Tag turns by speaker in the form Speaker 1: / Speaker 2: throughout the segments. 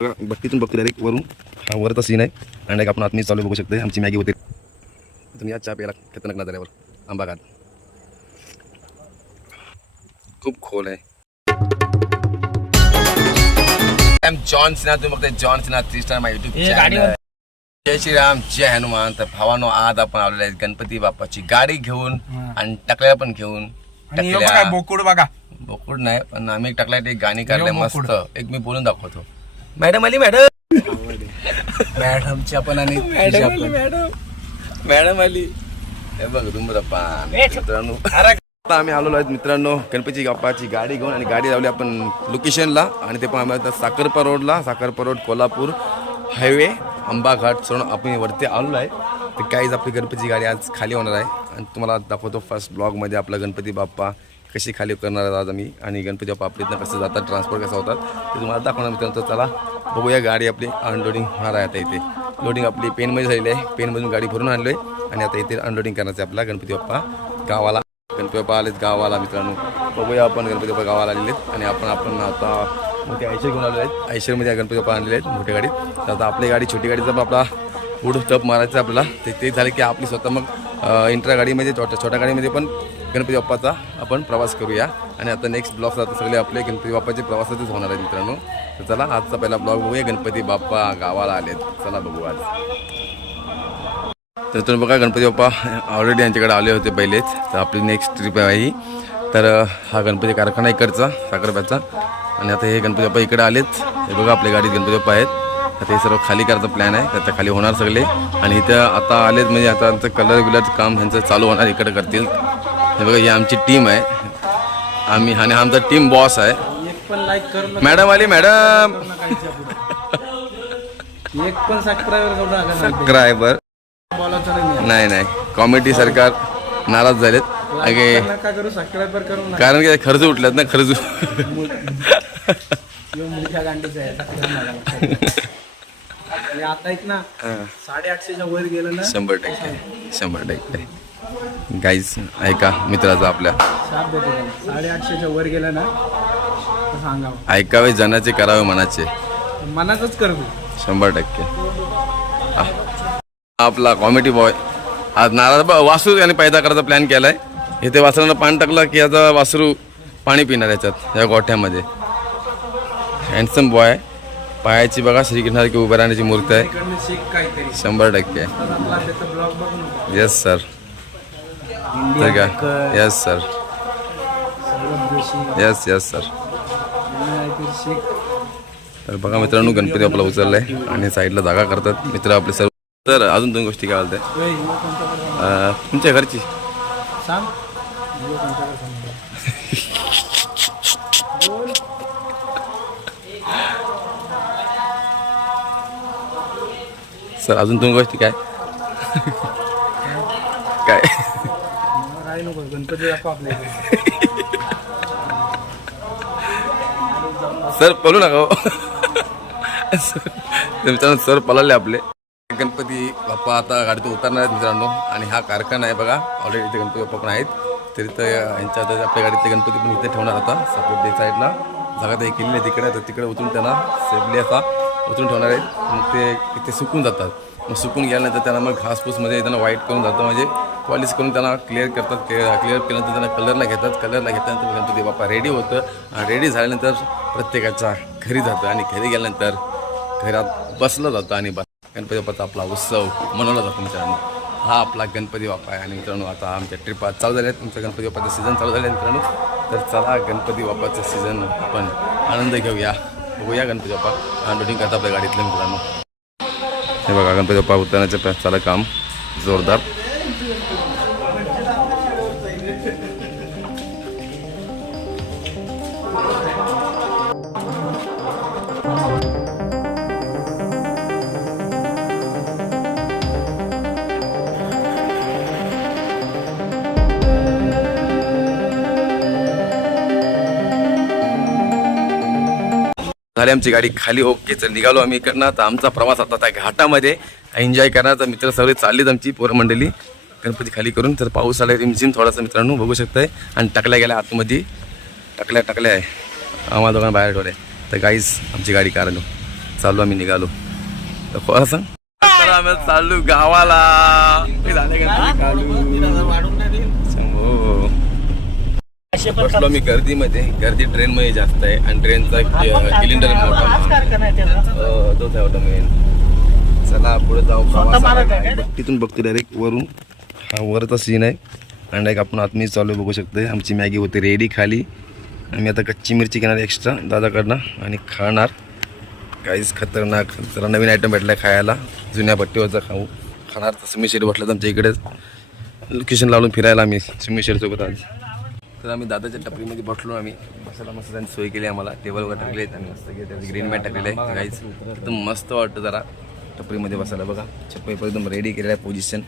Speaker 1: बघा बत्तीतून बघतो डायरेक्ट वरून. हा वरचा सीन आहे. आणि डायरेक्ट आपण आतमध्ये चालू बघू शकतो आमची मॅगी होते. तुम्ही या चहा प्यायला. खतरनाक नजरेवर आंबा घाट खूप खोल आहे. एम जॉन सिन्हा तुम्ही बघताय John Sinha three star my YouTube channel जय श्रीराम जय हनुमान. तर भावानो आज आपण आलेलो आहे गणपती बाप्पाची गाडी घेऊन आणि टकल्या पण घेऊन.
Speaker 2: बोकुड बघा.
Speaker 1: बोकुड नाही पण आम्ही टाकलाय एक गाणी काढलंय
Speaker 2: यो
Speaker 1: मस्त. एक मी बोलून दाखवतो. मॅडम आली मॅडम.
Speaker 2: मॅडमची आपण आणि तिची आपण.
Speaker 1: मॅडम. आली. हे बघ धुम्रपान मित्रांनो. आता आम्ही आलेलो आहेत मित्रांनो गणपती बाप्पाची गाडी घेऊन आणि गाडी लावली आपण लोकेशनला आणि ते पण आम्ही आता साखरपा रोडला साखरपा रोड कोल्हापूर हायवे आंबा घाट सोडून आपण वरती आलेलो आहे. तर काहीच आपली गणपतीची गाडी आज खाली होणार आहे. आणि तुम्हाला दाखवतो फर्स्ट ब्लॉगमध्ये आपला गणपती बाप्पा. कशी खाली करणार आहोत आज आम्ही आणि गणपती बाप्पा इथनं कसं जातात ट्रान्सपोर्ट कसा होतात ते तुम्हाला दाखवणार मित्रांनो. चला बघूया गाडी आपली अनलोडिंग होणार आहे आता इथे. लोडिंग आपली पेनमध्ये झालेली आहे. पेनमधून गाडी भरून आणलो आहे आणि आता इथे अनलोडिंग करायचं आहे आपला गणपती बाप्पा गावाला. गणपती बाप्पा आलेत गावाला मित्रांनो. बघूया आपण गणपती बाप्पा गावाला आलेले आहेत आणि आपण आपण आता मोठे आयशर घेऊन आलेले आहेत. आयशरमध्ये गणपती बाप्पा आणलेले आहेत मोठ्या गाडीत. तर आता आपली गाडी छोटी गाडीचा पण आपला पुढं टप मारायचा आपल्याला ते ते झालं की आपली स्वतः मग इंट्रा गाडीमध्ये छोट्या छोट्या गाडीमध्ये पण गणपती बाप्पाचा आपण प्रवास करूया. आणि आता नेक्स्ट ब्लॉग आता सगळे आपले गणपती बाप्पाचे प्रवासातच होणार आहेत मित्रांनो. तर चला आजचा पहिला ब्लॉग बघूया. गणपती बाप्पा गावाला आलेत. चला बघू आज. तर तुम्ही बघा गणपती बाप्पा ऑलरेडी यांच्याकडे आले होते पहिलेच. तर आपली नेक्स्ट ट्रिप आहे ही. तर हा गणपती कारखाना इकडचा साखरप्याचा. आणि आता हे गणपती बाप्पा इकडे आलेच हे बघा आपल्या गाडीत गणपती बाप्पा आहेत. आता हे सर्व खाली करायचा प्लॅन आहे. तर आता खाली होणार सगळे. आणि इथं आता आलेच म्हणजे आता आमचं कलर बिलरचं काम ह्यांचं चालू होणार इकडे करतील. हे बघा ही आमची टीम आहे. आम्ही आणि हा आमचा टीम बॉस आहे.
Speaker 2: एक पण लाईक करू नका
Speaker 1: मॅडम आली मॅडम
Speaker 2: काहीच्या पुढे. एक पण सबस्क्राईबर करू नका ना.
Speaker 1: सबस्क्रायबर
Speaker 2: नाही
Speaker 1: नाही. नाही कॉमेडी सरकार नाराज झालेत. अगे कारण की खर्च उठल्यात ना खर्च
Speaker 2: आता एक ना साडेआठशेच्या वर गेलं ना.
Speaker 1: शंभर टक्के शंभर टक्के. गाईज ऐका मित्राचा आपल्या.
Speaker 2: साथ देतो त्याला. साडेआठशेच्या वर गेलं ना तर सांगावं.
Speaker 1: ऐकावे जनाचे करावे मनाचे.
Speaker 2: मनातच कर तू.
Speaker 1: शंभर टक्के. आ, आपला कॉमेडी बॉय आज नाराज बा वासरू याने पैदा करायचा प्लॅन केलाय. इथे वासरानं पाणी टाकलं की याचा वासरू पाणी पिणार याच्यात या गोठ्यामध्ये. हँडसम बॉय पायाची बघा श्रीकृष्णासारखी उभ्या राहण्याची मूर्ती आहे.
Speaker 2: इकडनं शिक काहीतरी.
Speaker 1: शंभर टक्के.
Speaker 2: आपला त्याचा ब्लॉग
Speaker 1: येस सर
Speaker 2: इंडिया
Speaker 1: का yes sir yes yes sir तर बघा मित्रांनो गणपती आपला उचललाय आणि साईडला जागा करतात. मित्र आपले सर्व तर अजून दोन गोष्टी काय बोलताय तुमच्या घरची. सर अजून दोन गोष्टी काय? काय?
Speaker 2: काय नको गणपती बाप्पा आपल्या
Speaker 1: सर पळू नका हो. मित्रांनो सर पळाले आपले. गणपती बाप्पा आता गाडीतून उतरणार आहेत मित्रांनो आणि हा कारखाना आहे बघा. ऑलरेडी इथे गणपती बाप्पा पण आहेत. तर यांच्या आता आपल्या गाडीतले गणपती पण इथे ठेवणार आता सपोर्ट डे साईडला जागा ते केलेली आहे तिकडे तर तिकडे उतरून त्यांना सेफली असा उतरून ठेवणार आहेत. मग ते इथे सुकून जातात. मग सुकून गेल्यानंतर त्यांना मग घासपूसमध्ये त्यांना वाईट करून जातं. म्हणजे पॉलिश करून त्यांना क्लिअर करतात क्लिअर क्लिअर केल्यानंतर त्यांना कलरला घेतात कलरला घेतल्यानंतर गणपती बाप्पा रेडी होतं. रेडी झाल्यानंतर प्रत्येकाच्या घरी जातं आणि घरी गेल्यानंतर घरात बसलं जातं आणि बस गणपती बाप्पाचा आपला उत्सव मनवला जातो मित्रांनो. हा आपला गणपती बाप्पा आहे. आणि मित्रांनो आता आमच्या ट्रिप चालू झाल्या आहेत तुमचं गणपती बाप्पाचं सीझन चालू झालं आहे मित्रांनो. तर चला गणपती बाप्पाचं सीझन आपण आनंद घेऊया. बघूया गणपती बाप्पा. अनलोडिंग करता आपल्या गाडीतलं मित्रांनो. हे बघा गणपती बाप्पा उतरण्याचं प्र- काम जोरदार. झाली आमची गाडी खाली हो, ओके चल निघालो आम्ही इकडनं. तर आमचा प्रवास आता त्या घाटामध्ये एन्जॉय करण्याचा मित्र सगळे चाललेत आमची पोरं मंडळी. गणपती खाली करून तर पाऊस आला रिमझिम थोडासा मित्रांनो बघू शकताय. आणि टाकल्या गेल्या आतमध्ये. टाकल्या टाकल्या आहे. आम्हाला दोघांना बाहेर ठेवले तर गाईच आमची गाडी कारण चालू आम्ही निघालो. तर कोणा सांग? आम्ही चाललो गावाला. झाले गणपती नाही? सांग, हो बसलो मी गर्दीमध्ये गर्दी ट्रेन मध्ये जास्त आहे आणि ट्रेनचा सिलेंडर मोठा. तोच आहे वाटतं मेन चला पुढे जाऊ. तिथून बघतो डायरेक्ट वरून. हा वरचा सीन आहे. आणि डायरेक्ट आपण आतमध्ये चालू आहे, बघू शकतोय. आमची मॅगी होती रेडी खाली. आम्ही आता कच्ची मिरची घेणार एक्स्ट्रा दादाकडनं आणि खाणार. काहीच खतरनाक जरा नवीन आयटम भेटलाय खायला. जुन्या भट्टीवरचा खाऊ. खाणार तर सुमिशेर म्हटलं तर आमच्या इकडेच. लोकेशन लावून फिरायला आम्ही सुमिशेरसोबत आज. तर आम्ही दादाच्या टपरीमध्ये बसलो आम्ही बसायला मस्त त्यांनी सोय केली आम्हाला. टेबल वगैरे टाकले आणि मस्त त्याची ग्रीन मॅट टाकलेलं आहे काहीच एकदम मस्त वाटतं जरा टपरीमध्ये बसायला बघा. चप्पल पण एकदम रेडी केलेलं आहे पोझिशन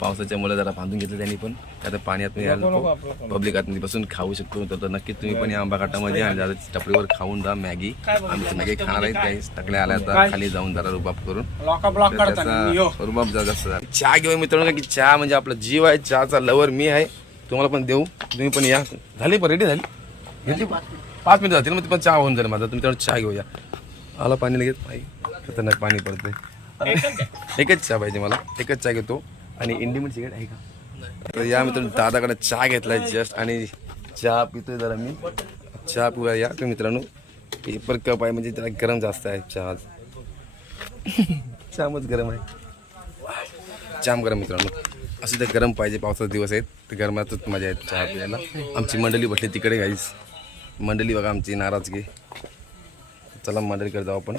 Speaker 1: पावसाच्या मुलं जरा बांधून घेतलं त्यांनी पण. आता पाणी आतमध्ये यायला नको. पब्लिक आतमध्ये बसून खाऊ शकतो. तर नक्कीच तुम्ही पण या आंबा घाटामध्ये आणि दादाच्या टपरीवर खाऊन जा मॅगी. आमची मॅगी खाणार आहेत काही टाकल्या आल्या आता खाली जाऊन जरा रुबाब करून. रुबाब जा- जास्त. चहा घेऊ मित्रांनो की चहा म्हणजे आपला जीव आहे. चहाचा लवर मी आहे. तुम्हाला पण देऊ. तुम्ही पण या. झाली पण रेडी झाली? घेतली पाच मिनिटं जातील मग ते पण चहा होऊन जाईल माझा. तुम्ही त्यावर चहा घेऊया. आला पाणी लगेच? आई खतरनाक पाणी पडते एकच चहा पाहिजे मला. एकच चहा घेतो. आणि इंडिमेंट सिगरेट आहे का? तर या मित्रांनो दादाकडे चहा घेतलाय जस्ट आणि चहा पितोय जरा मी. चहा पिऊया या तुम्ही मित्रांनो. पेपर कप आहे म्हणजे त्याला गरम जास्त आहे चहा. जामच गरम आहे. जाम गरम मित्रांनो. असं ते गरम पाहिजे पावसाचे दिवस आहेत. तर गरमातच मजा आहेत चहा प्यायला. आमची मंडळी बसली तिकडे गाईस मंडळी बघा आमची नाराजगी. चला मंडळीकडे जाऊ आपण.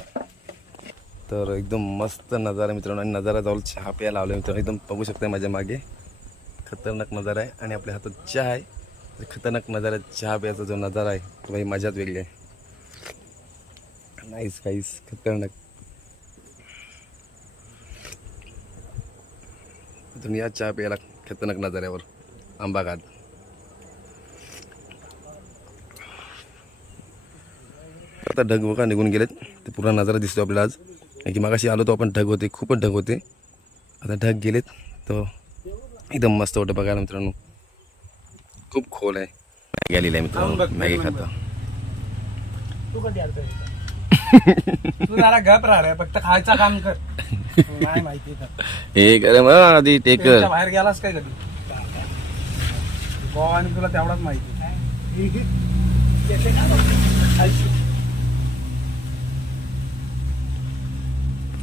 Speaker 1: तर एकदम मस्त नजारा मित्रांनो. आणि नजारा जाऊन चहा प्यायला लावलं मित्रांनो. एकदम बघू शकता माझ्या मागे. खतरनाक नजारा आहे आणि आपल्या हातात चहा आहे. तर खतरनाक नजारा चहा प्यायचा जो नजारा आहे तो मजाच वेगळी आहे. नाहीच काहीच खतरनाक. तुम्ही या चहा प्यायला खतरनाक नजाऱ्यावर आंबा घाट आता ढग बघा निघून गेलेत. ते पूर्ण नजारा दिसतो आपल्याला आज. की मागाशी आलो तो आपण ढग होते खूपच ढग होते. आता ढग गेलेत तर एकदम मस्त वाटतं बघायला मित्रांनो. खूप खोल आहे. मॅगी आलेली आहे मित्रांनो मॅगी खाता.
Speaker 2: तू रे फक्त खायचं काम कर. नाही माहिती तर
Speaker 1: हे गरम हा, आधी टेकर
Speaker 2: ट्रेनच्या बाहेर गेलास काय कधी? गोवा आणि तुला तेवढाच माहिती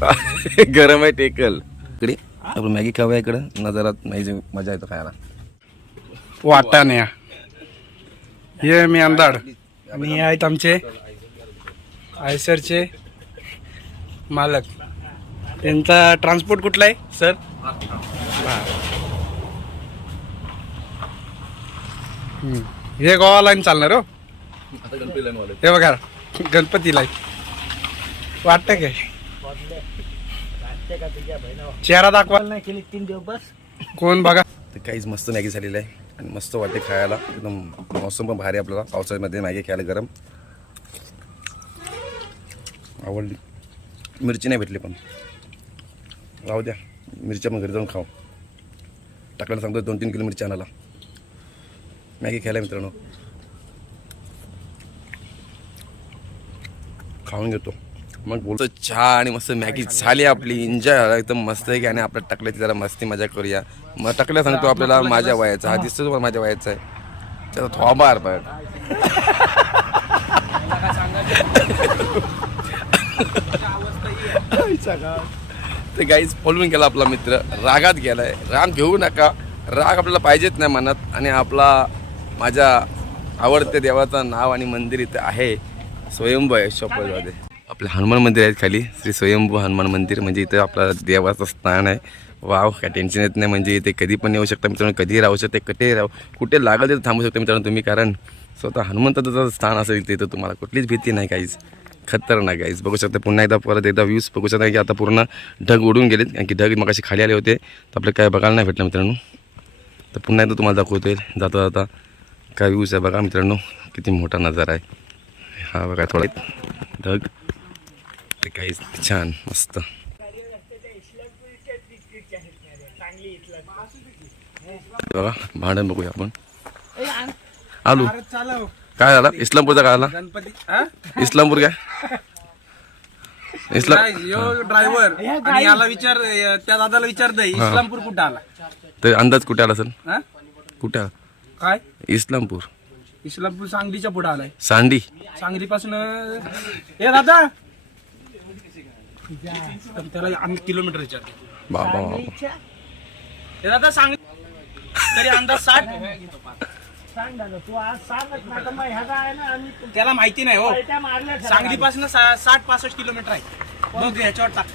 Speaker 1: गरम आहे टेकल इकडे आपण मॅगी खाऊया इकडं. नजारात नाही मजा येतो खायला.
Speaker 2: वाटाण्या. हे मी अंदाड आणि हे आहेत आमचे आयसरचे मालक. त्यांचा ट्रान्सपोर्ट कुठला आहे? सर? हे. गोवा लाईन चालणार हो. हे बघा गणपतीला वाटतं काय? चेहरा दाखवा. नाही केली तीन दिवस कोण बघा?
Speaker 1: तर काहीच मस्त मॅगी झालेलं आहे आणि मस्त वाटते खायला. एकदम मौसम पण भारी आहे आपल्याला. पावसाळ्यामध्ये मॅगी खायला गरम. आवडली. मिरची नाही भेटली पण. राहू द्या. मिरच्या मग घरी जाऊन खाऊ. टाकायला सांगतो दोन तीन किलो मिरची आणायला. मॅगी खायला मित्रांनो. खाऊन घेतो. मग बोलतो चहा आणि मस्त मॅगी झाली आपली. एन्जॉय झाला. एकदम मस्त आहे की आणि आपल्या टाकल्याची जरा मस्ती मजा करूया. मग टाकल्या सांगतो आपल्याला माझ्या वयाचा. हा दिसतो तुम्हाला माझ्या वयाचा आहे. त्याचा थोबार बघ ते गाईज पळून गेला आपला मित्र. रागात गेला आहे राग घेऊ नका. राग आपल्याला पाहिजेच नाही मनात. आणि आपला माझ्या आवडत्या देवाचं नाव आणि मंदिर इथं आहे. स्वयंभू आहे शॉपमध्ये आपले हनुमान मंदिर आहेत खाली. श्री स्वयंभू हनुमान मंदिर म्हणजे इथं आपला देवाचं स्थान आहे. वाव काय टेन्शन येत नाही. म्हणजे इथे कधी पण येऊ शकता मित्रांनो. कधीही राहू शकते कठेही राहू कुठे लागल तिथे थांबू शकता मित्रांनो तुम्ही. कारण स्वतः हनुमंताचं स्थान असेल तिथं तुम्हाला कुठलीच भीती नाही काहीच खतरनाक आहे. बघू शकता पुन्हा एकदा परत एकदा व्ह्यूज बघू शकता की आता पूर्ण ढग उडून गेलेत कारण की ढग मगाशी खाली आले होते. तर आपल्याला काय बघायला नाही भेटलं मित्रांनो. तर पुन्हा एकदा तुम्हाला दाखवतोय. जाता जाता काय व्ह्यूज आहे बघा मित्रांनो. किती मोठा नजारा आहे. हा बघा थोडा. ढग. ते काहीच छान मस्त. बघा भांडण बघूया आपण. आलो.
Speaker 2: चालव.
Speaker 1: काय झाला? इस्लामपूरचा काय झाला?
Speaker 2: गणपती हा?
Speaker 1: इस्लामपूर काय? इस्लाम
Speaker 2: नाही, यो ड्रायव्हर. आणि याला विचार अं, त्या दादाला विचारतय इस्लामपूर कुठं आला?
Speaker 1: तर अंदाज कुठे आला सर
Speaker 2: हा?
Speaker 1: कुठे आला?
Speaker 2: काय?
Speaker 1: इस्लामपूर.
Speaker 2: इस्लामपूर सांगलीच्या पुढे आलाय.
Speaker 1: सांडी
Speaker 2: सांगलीपासून ए दादा! तर त्याला आम्ही किलोमीटर विचारतो
Speaker 1: बाबा बाबा.
Speaker 2: दादा सांग तरी अंदाज साठ. त्याला माहिती नाही हो. सांगलीपासून साठ पासष्ट किलोमीटर आहे. बघ ह्याच्यावर टाक.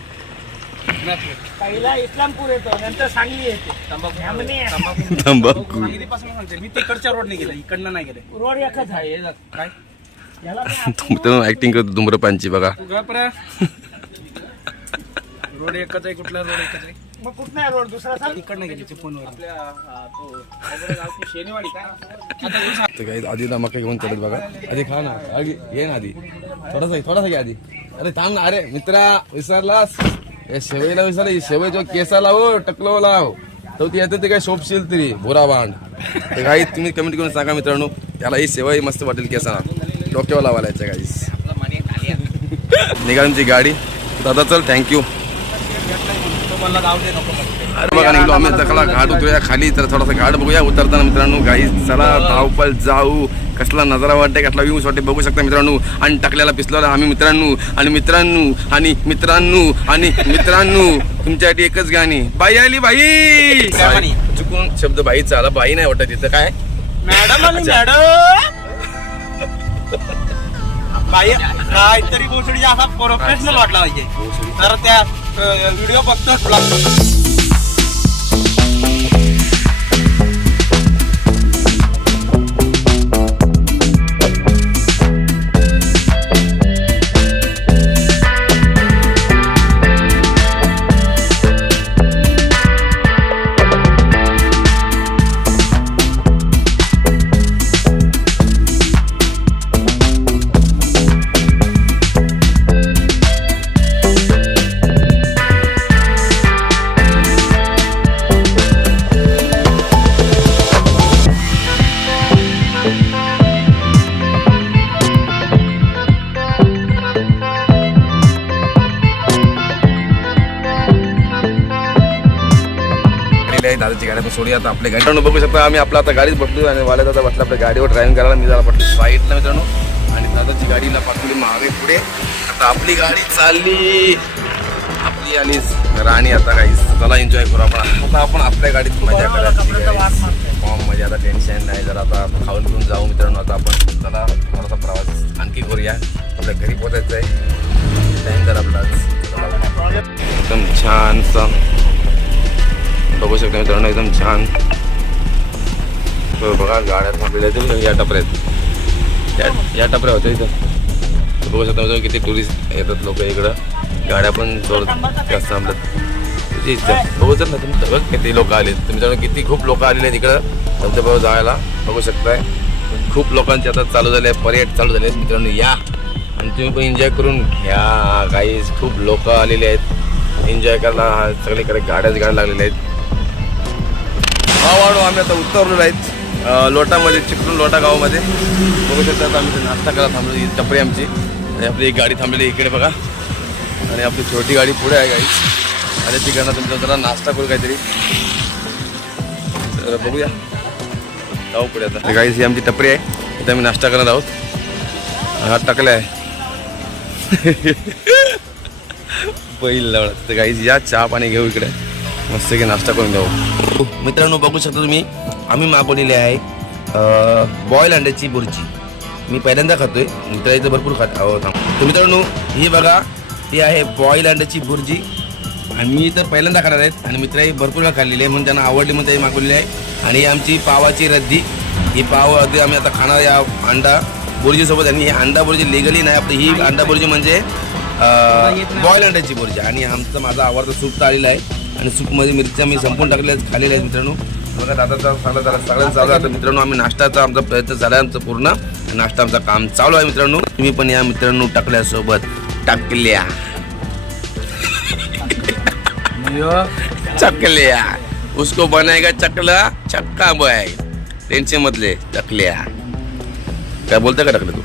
Speaker 3: पहिला इस्लामपूर येतो नंतर सांगली येते.
Speaker 2: तंबाखू.
Speaker 1: तंबाखू.
Speaker 2: सांगलीपासून म्हणते मी तिकडच्या रोडने गेला इकडनं नाही गेले
Speaker 3: रोड एकच आहे.
Speaker 2: काय?
Speaker 3: याला
Speaker 1: मित्रांनो ऍक्टिंग करतो धुम्रपानची बघा.
Speaker 2: तू रोड एकच आहे कुठला रोड एकच आहे?
Speaker 3: मग कुठं आहे रोड? दुसरा सांग.
Speaker 2: इकडनं गेली फोनवर.
Speaker 1: तर काही आधी ना मका घेऊन चलत बघा. आधी खा ना. आधी ये ना आधी. थोडासा थोडासा घे आधी. अरे थांब ना अरे मित्रा विसरलास? या शेवईला विसरला ही शेवई जो केसा लाव टकलो लाव. तो ती येते ते काय शोभशील तरी भोरा बांड तर काही तुम्ही कमेंट करून सांगा मित्रांनो त्याला ही शेवई मस्त वाटेल केसाला डोक्यावर लावायला याच्या काहीच निघाली तुमची गाडी. दादा चल थँक्यू बघा निघलो आम्ही कला घाट उतरूया खाली तर थोडासा घाट बघूया उतरताना मित्रांनो. गाई चला धावपल जाऊ. कसला नजारा वाटते कसला व्ह्यूज वाटते बघू शकता मित्रांनो. आणि टाकल्याला पिसलेला आम्ही मित्रांनो आणि मित्रांनो आणि मित्रांनो आणि मित्रांनो. तुमच्यासाठी एकच गाणी. बाई आली बाई? चुकून शब्द बाईचा आला बाई नाही वाटत तिथं काय?
Speaker 2: मॅडम. मॅडम! काही काहीतरी गोष्टी असा प्रोफेशनल वाटला पाहिजे. तर त्या व्हिडिओ बघतो तुला.
Speaker 1: सोडूया आता आपल्या गाडी बघू शकता आम्ही आपला आता गाडीत बसलो आणि वाल्या दादा बसला आपल्या गाडीवर ड्रायव्हिंग करायला. मी जरा पडलो साईडला मित्रांनो. आणि दादाची गाडीला पाठवली मागे पुढे. आता आपली गाडी चालली. आपली आली राणी आता काही चला एन्जॉय करू आपण. आता आपण आपल्या गाडीत मजा करायची फॉर्ममध्ये आता टेन्शन नाही. जरा आता खाऊन पिऊन जाऊ मित्रांनो आता आपण. चला थोडासा प्रवास आणखी करूया. आपल्या घरी पोचायचं आहे टाइम जरा आपला. एकदम छानसा बघू शकता मित्रांनो एकदम छान. बघा गाड्या थांबलेल्या आहेत. या टपऱ्यात. या या टपऱ्या होत्या इथं. बघू शकता मित्रांनो किती टुरिस्ट येतात लोक इकडं. गाड्या पण जोर जास्त थांबतात किती बघू तर ना तुम्ही बघ किती लोक आले तर मित्रांनो किती खूप लोक आलेले आहेत इकडं. धबधब्यावर जायला बघू शकताय. खूप लोकांचे आता चालू झाले पर्यट चालू झाले आहेत. मित्रांनो या. आणि तुम्ही पण एन्जॉय करून घ्या. काही खूप लोक आलेले आहेत. एन्जॉय करायला सगळीकडे गाड्याच गाड्या लागलेल्या आहेत. भावाडू आम्ही आता उतरलेलो आहेत लोटामध्ये चिपळूण लोटा गावामध्ये. बघू शकता आम्ही नाश्ता करायला थांबलो ही टपरी आमची. आणि आपली एक गाडी थांबलेली इकडे बघा. आणि आपली छोटी गाडी पुढे आहे गाडी आणि तिकडनं तुमचा जरा नाश्ता करू काहीतरी. तर बघूया. जाऊ पुढे आता. गाडी ही आमची टपरी आहे. इथे आम्ही नाश्ता करणार आहोत. हा टाकला आहे. बैल लावला. तर गाईज या चहा पाणी घेऊ इकडे. मस्त की नाश्ता करून जाऊ. मित्रांनो बघू शकता तुम्ही आम्ही मागवलेली आहे बॉईल अंड्याची बुर्जी. मी पहिल्यांदा खातोय मित्र इथं भरपूर खात तर मित्रांनो ही बघा ती आहे बॉईल अंड्याची बुर्जी. आणि मी तर पहिल्यांदा खाणार आहेत आणि मित्रही भरपूर वेळा खाल्लेली आहे म्हणून त्यांना आवडली म्हणून त्यांनी मागवलेली आहे. आणि ही आमची पावाची रद्दी. ही पाव रद्दी आम्ही आता खाणार या अंडा बुर्जीसोबत. आणि ही अंडा बुर्जी लिगली नाही आपली ही अंडा बुर्जी म्हणजे बॉईल अंड्याची बुर्जी. आणि आमचं माझा आवडता सूप तर आलेला आहे. आणि सूपमध्ये मिरच्या मी संपून टाकलेल्या आहेत खाल्लेल्या आहेत मित्रांनो. बघा दादाचा सगळं जरा सगळ्यांचं चालू आहे. आता मित्रांनो आम्ही नाश्ताचा आमचा प्रयत्न झाला आमचं पूर्ण. नाश्ता आमचं काम चालू आहे मित्रांनो. तुम्ही पण या मित्रांनो टाकल्यासोबत. टाकल्या चकल्या उसको बनाएगा चकला चक्का बाय. टेन्शन मधले चकल्या. काय बोलता का टाकलं तू?